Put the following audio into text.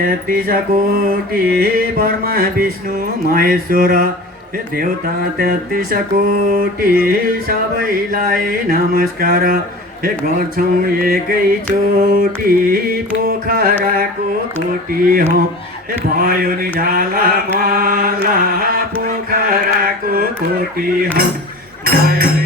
तेत्तीस कोटि ब्रह्मा विष्णु महेश्वर देवता 33 कोटि सबैलाई नमस्कार गर्छौं एकैचोटि पोखराको कोटि हौ भयो नि झाला माला पोखराको कोटि हौ भयो